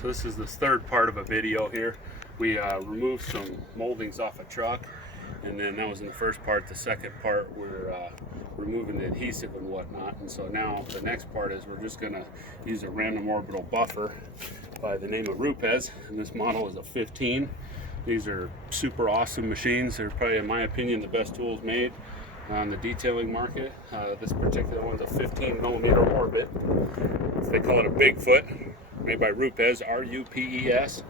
So this is the third part of a video here. We removed some moldings off a truck, and then that was in the first part. The second part, we're removing the adhesive and whatnot. And so now the next part is we're just gonna use a random orbital buffer by the name of Rupes, and this model is a 15. These are super awesome machines. They're probably, in my opinion, the best tools made on the detailing market. This particular one's a 15mm orbit. They call it a Bigfoot, made by Rupes, R-U-P-E-S,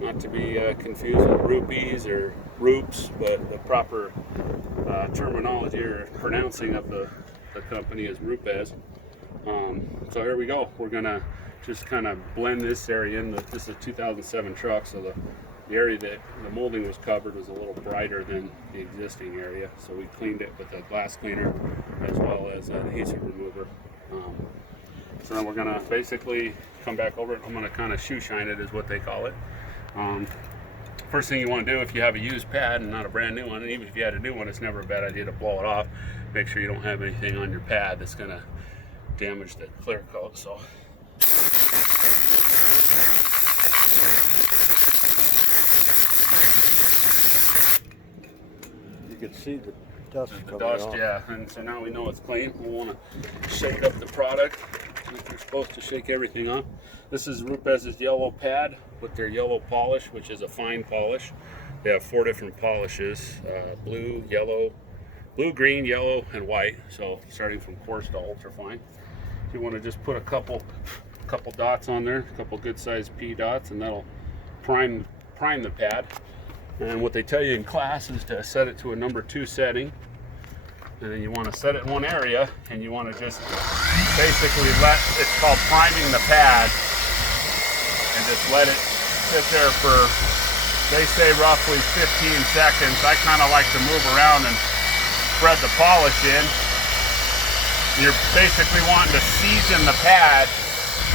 not to be confused with Rupes or Rupes, but the proper terminology or pronouncing of the company is Rupes. So here we go. We're gonna just kind of blend this area in. This is a 2007 truck, so the area that the molding was covered was a little brighter than the existing area, so we cleaned it with a glass cleaner as well as an adhesive remover. So then we're gonna basically come back over it. I'm gonna kind of shoe shine it, is what they call it. First thing you want to do if you have a used pad and not a brand new one, and even if you had a new one, it's never a bad idea to blow it off. Make sure you don't have anything on your pad that's gonna damage the clear coat. So you can see the dust coming off. Yeah, and so now we know it's clean. We want to shake up the product. You're supposed to shake everything up. This is Rupes' yellow pad with their yellow polish, which is a fine polish. They have 4 different polishes: blue, yellow, blue, green, yellow, and white. So starting from coarse to ultra fine. You want to just put a couple dots on there, a couple good-sized P dots, and that'll prime the pad. And what they tell you in class is to set it to a number 2 setting. And then you want to set it in one area, and you want to just basically it's called priming the pad, and just let it sit there for, they say, roughly 15 seconds. I kind of like to move around and spread the polish in. You're basically wanting to season the pad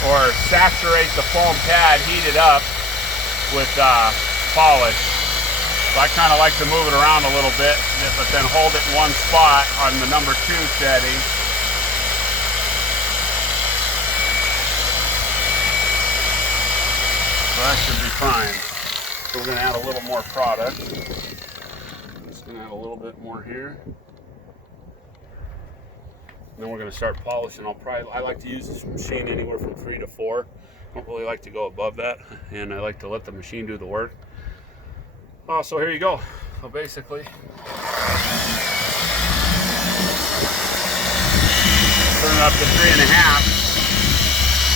or saturate the foam pad, heat it up with polish. So I kind of like to move it around a little bit, but then hold it in one spot on the number 2 setting. So that should be fine. So we're going to add a little more product. Just going to add a little bit more here. And then we're going to start polishing. I like to use this machine anywhere from 3 to 4. I don't really like to go above that, and I like to let the machine do the work. So here you go. So basically, turn it up to 3.5,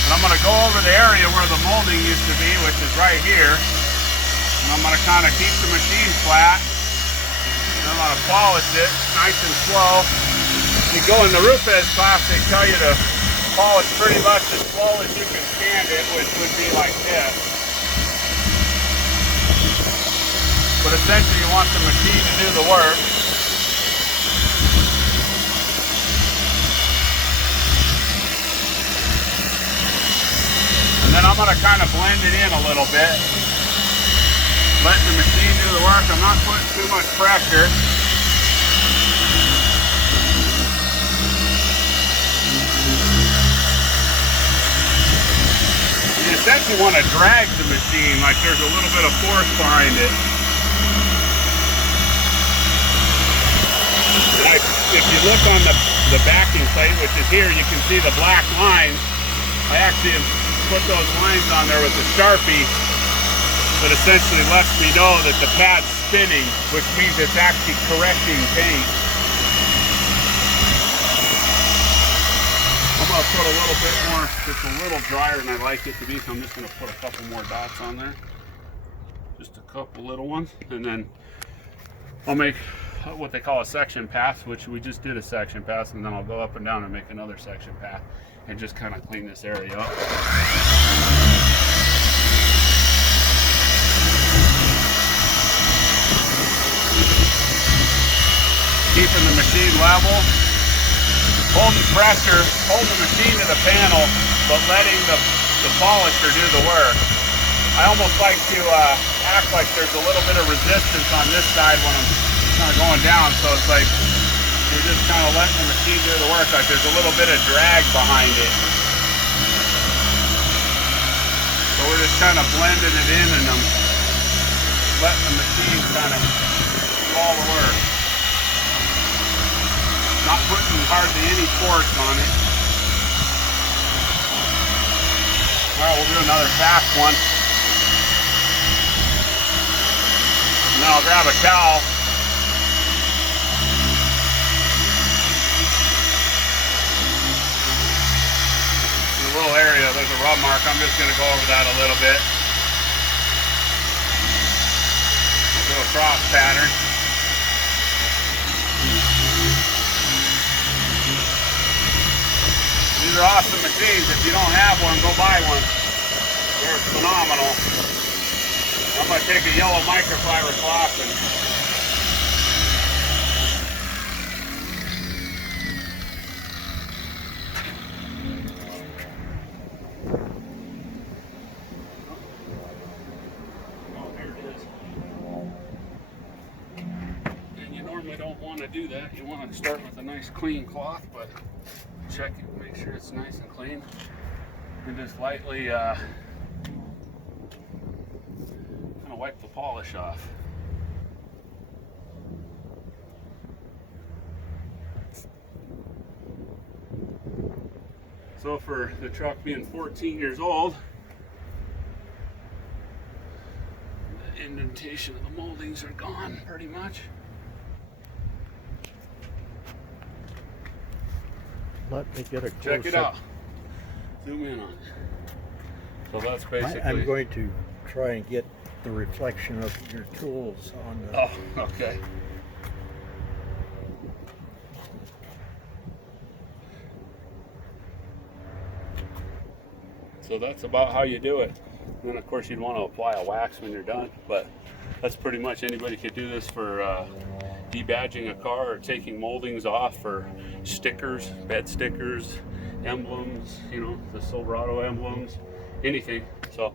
and I'm going to go over the area where the molding used to be, which is right here, and I'm going to kind of keep the machine flat, and I'm going to polish it nice and slow. You go in the Rupes class, they tell you to polish pretty much as slow as you can stand it, which would be like this. But essentially you want the machine to do the work. And then I'm going to kind of blend it in a little bit. Let the machine do the work. I'm not putting too much pressure. You essentially want to drag the machine like there's a little bit of force behind it. If you look on the backing plate, which is here, you can see the black lines. I actually have put those lines on there with the Sharpie that essentially lets me know that the pad's spinning, which means it's actually correcting paint. I'm going to put a little bit more, it's a little drier than I like it to be, so I'm just going to put a couple more dots on there. Just a couple little ones, and then I'll make what they call a section pass, which we just did a section pass, and then I'll go up and down and make another section path and just kind of clean this area up. Keeping the machine level, holding pressure, holding the machine to the panel, but letting the polisher do the work. I almost like to act like there's a little bit of resistance on this side when I'm kind of going down, so it's like you're just kind of letting the machine do the work, like there's a little bit of drag behind it. So we're just kind of blending it in and letting the machine kind of all the work. Not putting hardly any force on it. Alright, we'll do another fast one. Now I'll grab a towel. In a little area, there's a rub mark. I'm just going to go over that a little bit. Do a cross pattern. These are awesome machines. If you don't have one, go buy one. They're phenomenal. I'm going to take a yellow microfiber cloth and don't want to do that. You want to start with a nice clean cloth, but check it, make sure it's nice and clean, and just lightly kind of wipe the polish off. So for the truck being 14 years old, the indentation of the moldings are gone pretty much. Let me get a close Check it up. out. Zoom in on it. So that's basically. I'm going to try and get the reflection of your tools on the. Oh, okay. So that's about how you do it. And then of course you'd want to apply a wax when you're done, but that's pretty much anybody could do this for debadging a car or taking moldings off for stickers, bed stickers, emblems, you know, the Silverado emblems, anything. So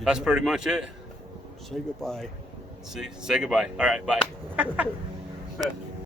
that's pretty much it. Say goodbye. Say goodbye. All right, bye.